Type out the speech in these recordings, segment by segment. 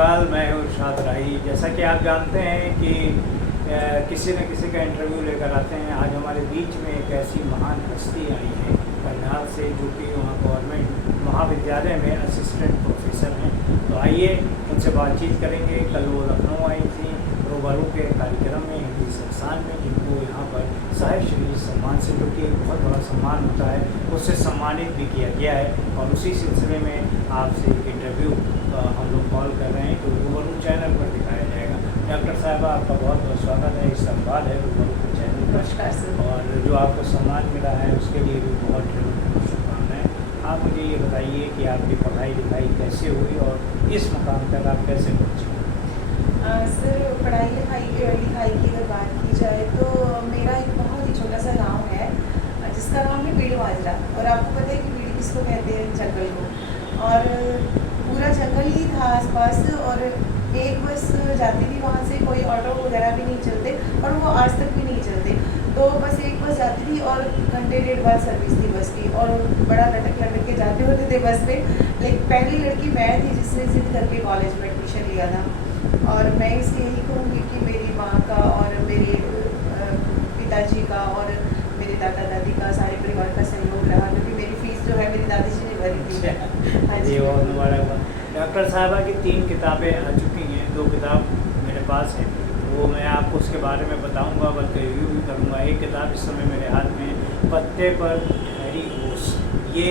अकाल। मैं हूँ इरशाद राही। जैसा कि आप जानते हैं कि किसी न किसी का इंटरव्यू लेकर आते हैं। आज हमारे बीच में एक ऐसी महान हस्ती आई है करनाल से, जो कि वहाँ गवर्नमेंट महाविद्यालय में असिस्टेंट प्रोफेसर हैं। तो आइए उनसे बातचीत करेंगे। कल वो लखनऊ आई थी रूबरू के कार्यक्रम में, हिंदी संस्थान में, जिनको यहाँ पर साहिब श्री सम्मान से, जो कि एक बहुत बड़ा सम्मान होता है, उससे सम्मानित भी किया गया है। और उसी सिलसिले में आपसे एक इंटरव्यू हम लोग कॉल कर रहे हैं, तो रूबरू चैनल पर दिखाया जाएगा। डॉक्टर साहबा, आपका बहुत बहुत स्वागत है, इस्तकबाल है रूबरू के चैनल पर। नमस्कार सर। और जो आपको सम्मान मिला है उसके लिए भी बहुत शुभकामनाएँ। आप मुझे ये बताइए कि आपकी पढ़ाई लिखाई कैसे हुई और इस मुकाम तक आप कैसे पहुँचे? सर, पढ़ाई लिखाई की अगर बात की जाए तो मेरा एक बहुत ही छोटा सा गांव है जिसका नाम है बीड़ी माजरा। और आपको पता है कि बीड़ी किसको कहते हैं? जंगल को। और पूरा जंगल ही था आसपास, और एक बस जाती थी वहाँ से, कोई ऑटो वगैरह भी नहीं चलते, और वो आज तक भी नहीं चलते। तो बस एक बस जाती थी और घंटे डेढ़ बाद सर्विस थी बस की, और बड़ा लटक लटक के जाते होते थे बस पे। लेकिन पहली लड़की मैं थी जिसने जिद करके कॉलेज में एडमिशन लिया था। और मैं इसलिए यही कहूँगी कि मेरी माँ का और मेरे पिताजी का और मेरे दादा दादी का, सारे परिवार का सहयोग रहा, क्योंकि मेरी फीस जो है मेरी दादी जी ने भरी थी। हाँ जी। बहुत मुबारक। डॉक्टर साहबा की 3 किताबें आ चुकी हैं, 2 किताब मेरे पास हैं, वो मैं आपको उसके बारे में बताऊंगा, बल्कि रिव्यू भी करूंगा। एक किताब इस समय मेरे हाथ में, पत्ते पर हैरी ओस, ये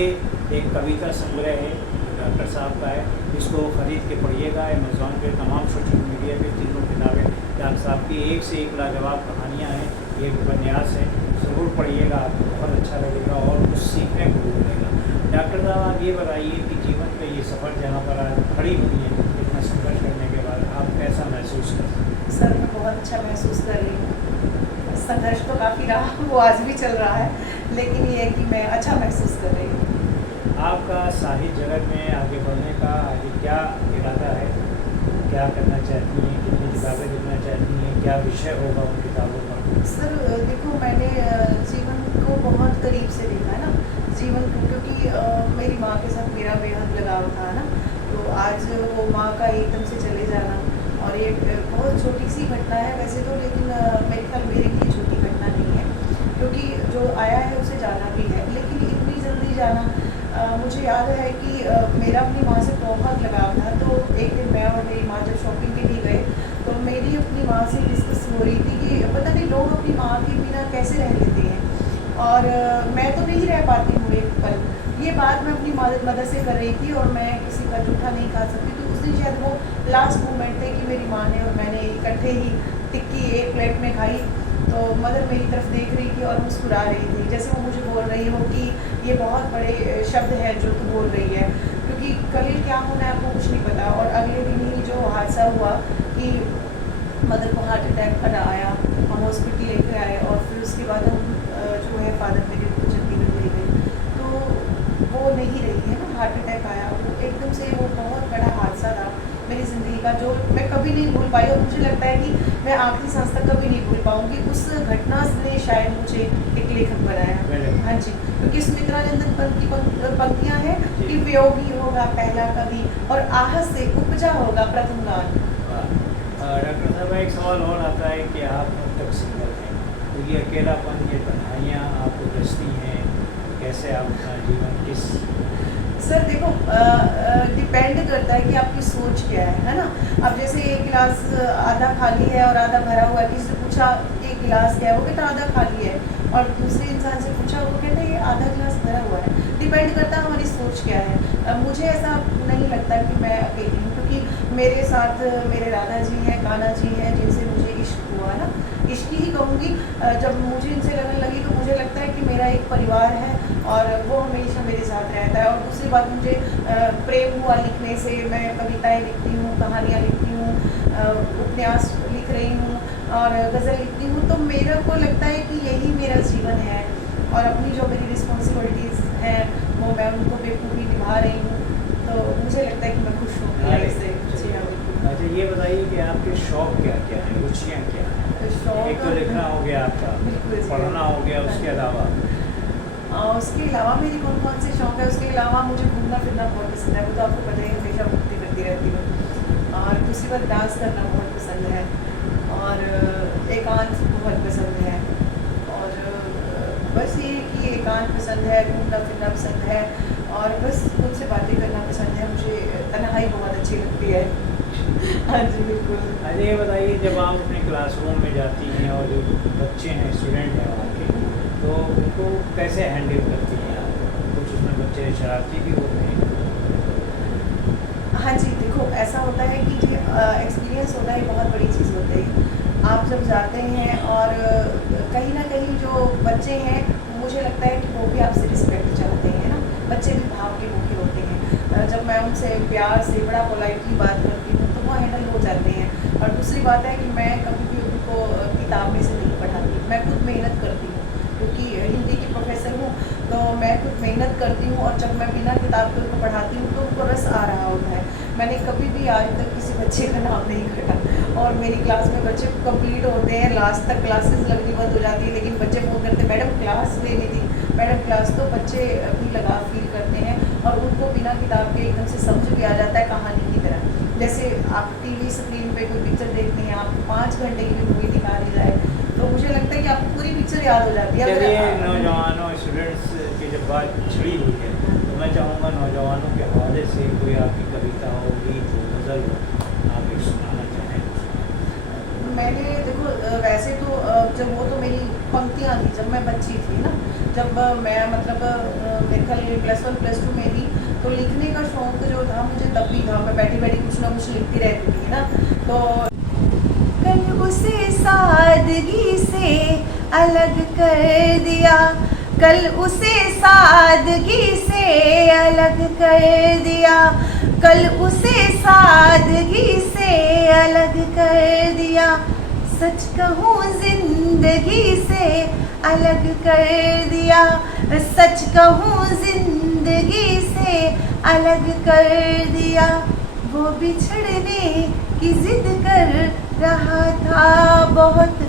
एक कविता संग्रह है, डॉक्टर साहब का है। इसको ख़रीद के पढ़िएगा। अमेज़ॉन पे, तमाम सोशल मीडिया पे तीनों किताबें डॉक्टर साहब की एक से एक लाजवाब कहानियाँ हैं, एक उपन्यास है, ज़रूर पढ़िएगा, आपको बहुत अच्छा लगेगा और कुछ सीखने को भी मिलेगा। डॉक्टर साहब, आप ये बताइए कि जीवन का ये सफ़र जहाँ पर आज खड़ी हुई है, इतना संघर्ष करने के बाद आप कैसा महसूस करते हैं? सर, मैं बहुत अच्छा महसूस कर रही हूँ। संघर्ष तो काफ़ी रहा, वो आज भी चल रहा है, लेकिन ये है कि मैं अच्छा महसूस कर रही हूँ। आपका साहित्य जगत में आगे बढ़ने का आगे क्या इरादा है? क्या करना चाहती हैं? कितनी किताबें लिखना चाहती हैं? क्या विषय होगा उन किताबों का? सर देखो, मैंने जीवन को बहुत करीब से देखा है ना, जीवन को, क्योंकि मेरी माँ के साथ मेरा बेहद लगाव था ना। तो आज वो माँ का एकदम से चले जाना, और ये बहुत छोटी सी घटना है वैसे तो, लेकिन मेरे ख्याल मेरे लिए छोटी घटना नहीं है, क्योंकि जो आया है उसे जाना भी है, लेकिन इतनी जल्दी जाना। मुझे याद है कि मेरा अपनी माँ से बहुत लगाव था। तो एक दिन मैं और मेरी माँ जब शॉपिंग के लिए गए, तो मेरी अपनी माँ से डिस्कस हो रही थी कि पता नहीं लोग अपनी माँ के बिना कैसे रह लेते हैं, और मैं तो नहीं रह पाती हूँ एक पल। ये बात मैं अपनी मदर से कर रही थी, और मैं किसी का जूठा नहीं खा सकती। तो उस दिन शायद वो लास्ट मोमेंट थे कि मेरी माँ ने और मैंने इकट्ठे ही टिक्की एक प्लेट में खाई। तो मदर मेरी तरफ देख रही थी और मुस्कुरा रही थी, जैसे वो मुझे बोल रही हो कि ये बहुत बड़े शब्द हैं जो तू बोल रही है, क्योंकि कल क्या होना है आपको कुछ नहीं पता। और अगले दिन ही जो हादसा हुआ कि मदर को हार्ट अटैक आया, हम हॉस्पिटल लेकर आए, और फिर उसके बाद हम जो है फादर मेरे को चंडीगढ़ ले गए। तो वो नहीं रही है ना, हार्ट अटैक आया, वो एकदम से, वो बहुत बड़ा हादसा था मेरी ज़िंदगी का, जो मैं कभी नहीं भूल पाई। और मुझे लगता है कि मैं आखिरी सांस तक कभी नहीं भूल पाऊंगी। उस घटना ने शायद मुझे एक लेखक बनाया। हाँ जी, क्योंकि सुमित्रा नंदन की पंक्तियाँ हैं कि वियोगी होगा पहला कवि, और आहत से उपजा होगा प्रथम गान। डॉक्टर साहब, एक सवाल और आता है कि आप अब तक सिंगल हैं, तो ये अकेलापन, ये तन्हाइयाँ आपको ग्रसती हैं, कैसे आप अपना जीवन किस? सर देखो, डिपेंड करता है कि आपकी सोच क्या है ना। अब जैसे एक गिलास आधा खाली है और आधा भरा हुआ है, किसी से पूछा एक गिलास क्या है, वो कहता आधा खाली है, और दूसरे इंसान से पूछा, वो कहता है ये आधा गिलास भरा हुआ है। डिपेंड करता है हमारी सोच क्या है। मुझे ऐसा नहीं लगता कि मैं अकेली हूँ, क्योंकि मेरे साथ मेरे राधा जी हैं, कान्हा जी हैं, जिनसे मुझे इश्क हुआ ना, इश्क ही कहूँगी। जब मुझे इनसे लगन लगी तो मुझे लगता है कि मेरा एक परिवार है, और वो हमेशा मेरे साथ रहता है। और दूसरी बात, मुझे प्रेम हुआ लिखने से, मैं कविताएं लिखती हूँ, कहानियाँ लिखती हूँ, उपन्यास लिख रही हूँ और गज़ल लिखती हूँ। तो मेरे को लगता है कि यही मेरा जीवन है, और अपनी जो मेरी रिस्पॉन्सिबिलिटीज़ हैं वो मैं उनको बेखूबी निभा रही हूँ। तो मुझे लगता है कि मैं खुश हूँ लाइफ से। जी हाँ, बिल्कुल। अच्छा, ये बताइए कि आपके शौक क्या क्या हैं, रुचियाँ क्या हैं? एक तो लिखना हो गया आपका, पढ़ना हो गया, उसके अलावा? उसके अलावा मेरी कौन कौन से शौक है? उसके अलावा मुझे घूमना फिरना बहुत पसंद है, वो तो आपको पता ही है, हमेशा घूमती फिरती रहती हूँ। और दूसरी बात डांस करना बहुत पसंद है, और एकांत बहुत पसंद है, और बस ये कि एकांत पसंद है, घूमना फिरना पसंद है, और बस खुद से बातें करना पसंद है। मुझे तन्हाई बहुत अच्छी लगती है। हाँ जी बिल्कुल। अरे ये बताइए, जब आप अपने क्लासरूम में जाती हैं और जो बच्चे हैं, स्टूडेंट हैं वहाँ के, तो उनको कैसे हैंडल करती हैं आप? कुछ उसमें बच्चे शरारती भी होते हैं। हाँ जी, देखो ऐसा होता है कि जी एक्सपीरियंस होना ही बहुत बड़ी चीज़ होती है। आप जब जाते हैं और कहीं न कहीं जो बच्चे हैं, मुझे लगता है कि वो भी आपसे रिस्पेक्ट चाहते हैं ना, बच्चे भी भाव के भूखे होते हैं। जब मैं उनसे प्यार से बड़ा पोलाइटली बात करती हूँ तो वो हैंडल हो जाते हैं। और दूसरी बात है कि मैं कभी भी उनको किताब में से नहीं पढ़ाती, मैं खुद मेहनत करती हूँ, क्योंकि हिंदी की प्रोफेसर हूँ, तो मैं खुद मेहनत करती हूँ, और जब मैं बिना किताब के उनको पढ़ाती हूँ तो उनको रस आ रहा होता है। मैंने कभी भी आज तक किसी बच्चे का नाम नहीं कटा, और मेरी क्लास में बच्चे कंप्लीट होते हैं, लास्ट तक क्लासेस लगनी बंद हो जाती है, लेकिन बच्चे फ़ोन करते हैं मैडम क्लास लेनी थी, मैडम क्लास। तो बच्चे भी लगाव फील करते हैं, और उनको बिना किताब के एकदम से समझ भी आ जाता है कहानी की तरह। जैसे आप टीवी स्क्रीन पे कोई पिक्चर देखते हैं, आपको 5 घंटे की भी मूवी दिखा दी जाए, तो मुझे लगता है कि आपको पूरी पिक्चर याद हो जाती है। चलिए, अगर नौजवानों स्टूडेंट्स की जब बात छिड़ी हुई है, तो मैं चाहूँगा नौजवानों के हवाले से कोई आपकी कविता हो, गीत हो, गज़ल हो, आप एक सुनाना चाहें। मैंने देखो वैसे तो जब वो तो मेरी पंक्तियाँ थी जब मैं बच्ची थी ना, जब मैं मतलब मेरे ख्याल +1 +2 में थी, तो लिखने का शौक जो था मुझे तब भी था। मैं बैठी बैठी कुछ ना कुछ लिखती रहती थी ना। तो कल उसे सादगी से अलग कर दिया, कल उसे सादगी से अलग कर दिया, कल उसे सादगी से अलग कर दिया। सच कहूँ जिंदगी से अलग कर दिया, सच कहूँ जिंदगी से अलग कर दिया। वो बिछड़ने की जिद कर रहा था बहुत,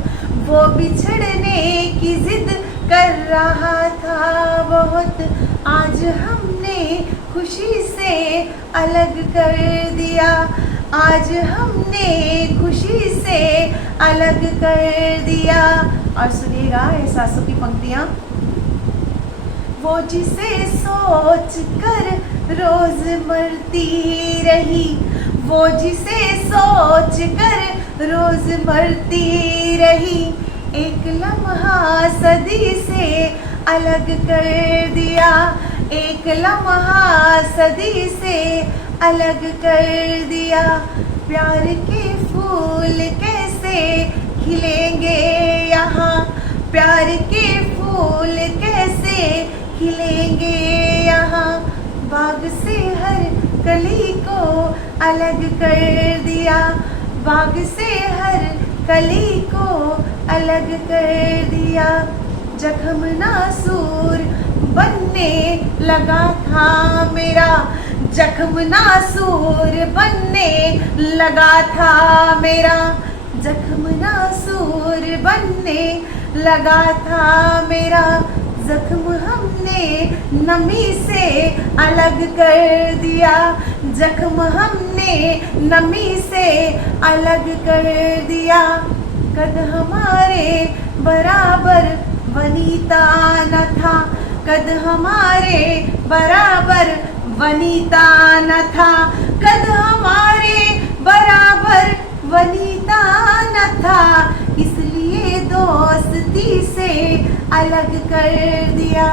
वो बिछड़ने की जिद कर रहा था बहुत। आज हमने खुशी से अलग कर दिया, आज हमने खुशी से अलग कर दिया। और सुनिएगा एहसासों की पंक्तियाँ। वो जिसे सोच कर रोज मरती रही, वो जिसे सोच कर रोज मरती रही, एक लम्हा सदी से अलग कर दिया, एक लम्हा सदी से अलग कर दिया। प्यार के फूल कैसे खिलेंगे यहाँ, प्यार के फूल कैसे खिलेंगे यहाँ। बाग से हर कली को अलग कर दिया, बाग से हर कली को अलग कर दिया। जख्म नासूर बनने लगा था मेरा, जख्म नासूर बनने लगा था मेरा, जख्म नासूर बनने लगा था मेरा। जख्म हमने नमी से अलग कर दिया, जख्म हमने नमी से अलग कर दिया। कद हमारे बराबर वनीता न था, कद हमारे बराबर वनीता न था, कद हमारे बराबर वनीता न था। इसलिए दोस्ती से अलग कर दिया।